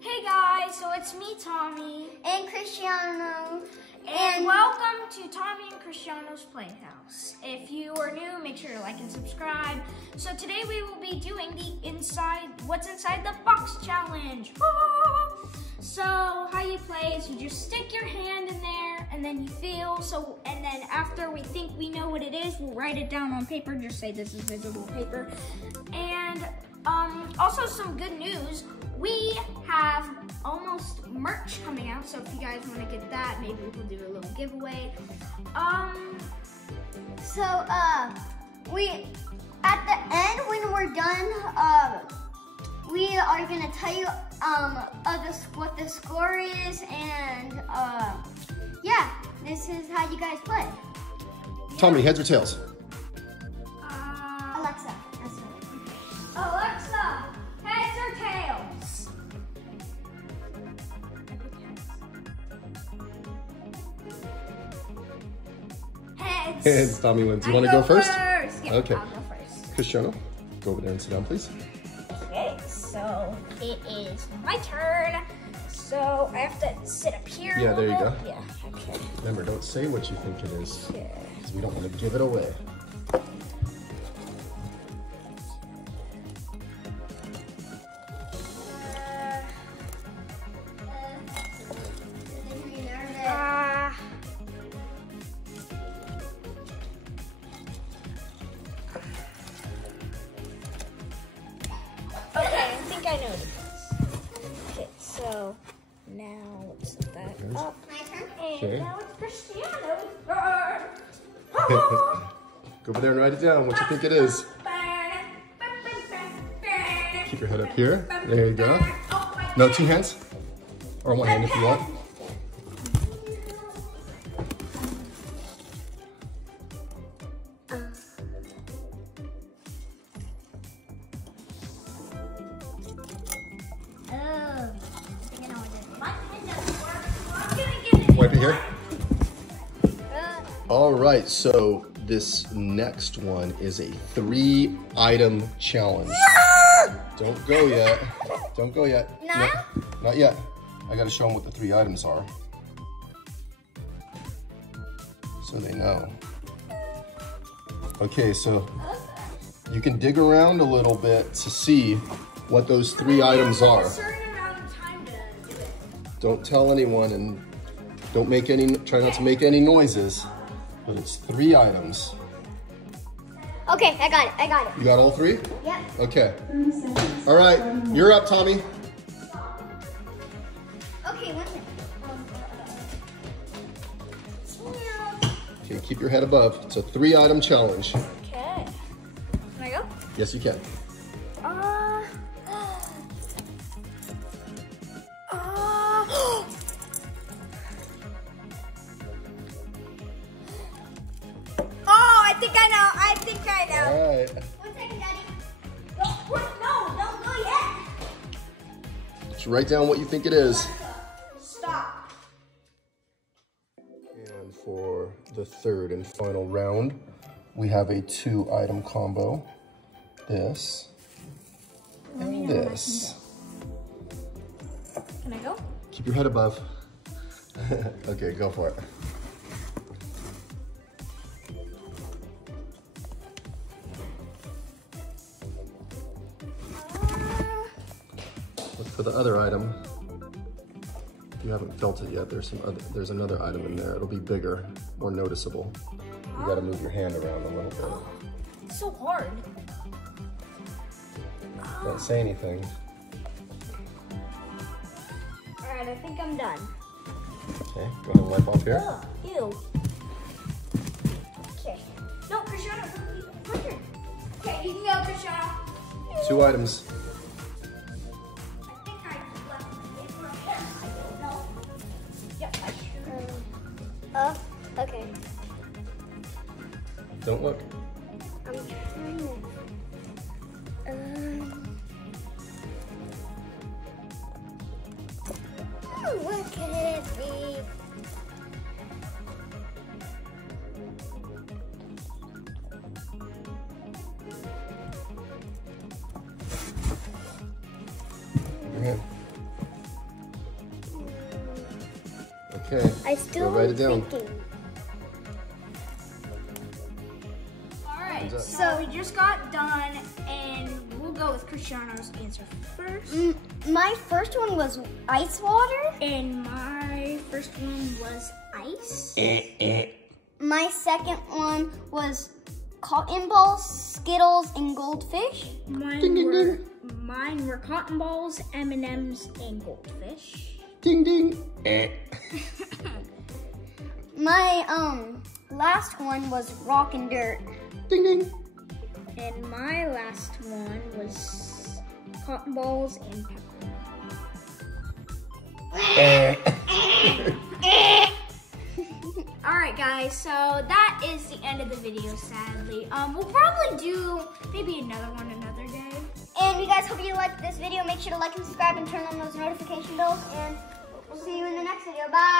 Hey guys, so it's me, Tommy. And Cristiano. And welcome to Tommy and Cristiano's Playhouse. If you are new, make sure to like and subscribe. So today we will be doing the what's inside the box challenge. So how you play is you just stick your hand in there and then you feel, and then after we think we know what it is, we'll write it down on paper, just say this is visible paper. And also some good news, we have almost merch coming out, so if you guys want to get that, maybe we'll do a little giveaway. We at the end when we're done, we are gonna tell you what the score is, and yeah, this is how you guys play. Tommy, heads or tails? Alexa, that's right. Alexa, heads or tails? Heads. Heads, Tommy wins. You want to go first? Yeah, okay. I'll go first. Cristiano, go over there and sit down, please. Okay, so it is my turn. So I have to sit up here. Yeah, there you go. Yeah, okay. Remember, don't say what you think it is, Okay. because we don't want to give it away. Okay, I think I know what it is. Okay, so now let's set that up. My turn. And Okay. now it's Cristiano's turn. Go over there and write it down, what you think it is. Keep your head up here. There you go. No, two hands. Or one hand if you want. Wipe it here. All right, so this next one is a 3-item challenge. Don't go yet. Don't go yet. No? Not yet. I gotta show them what the 3 items are, so they know. Okay, so you can dig around a little bit to see what those 3 items are. A certain amount of time to do it. Don't tell anyone, and don't make any, try not to make any noises, but it's 3 items. Okay, I got it. You got all 3? Yep. Okay. All right, you're up, Tommy. Okay, one second. Okay, keep your head above. It's a 3-item challenge. Okay. Can I go? Yes, you can. I know. All right. 1 second, Daddy. Don't go yet. Just write down what you think it is. Stop. And for the 3rd and final round, we have a 2-item combo. This and this. Can I go? Keep your head above. Okay, go for it. Look for the other item. If you haven't felt it yet, there's another item in there. It'll be bigger, more noticeable. You gotta move your hand around a little bit. It's so hard. Don't say anything. All right, I think I'm done. Okay, go ahead and wipe off here. Ugh, ew. Okay. No, Cristiano, my turn. Okay, you can go, Cristiano. 2 items. I think I left my paper up there. I don't know. Yep, I sure. Okay. Don't look. I'm trying to. What could it be? Your hand. Okay. I still write it down. thinking. All right, up. so we just got done, and we'll go with Cristiano's answer first. My first one was ice water. And my first one was ice. My second one was cotton balls, Skittles, and goldfish. Mine were cotton balls, M&Ms, and goldfish. Ding ding. My last one was rock and dirt. Ding ding. And my last one was cotton balls and pepper. All right, guys, so that is the end of the video, sadly. We'll probably do maybe another one another day. And you guys, hope you liked this video. Make sure to like and subscribe and turn on those notification bells. And we'll see you in the next video. Bye.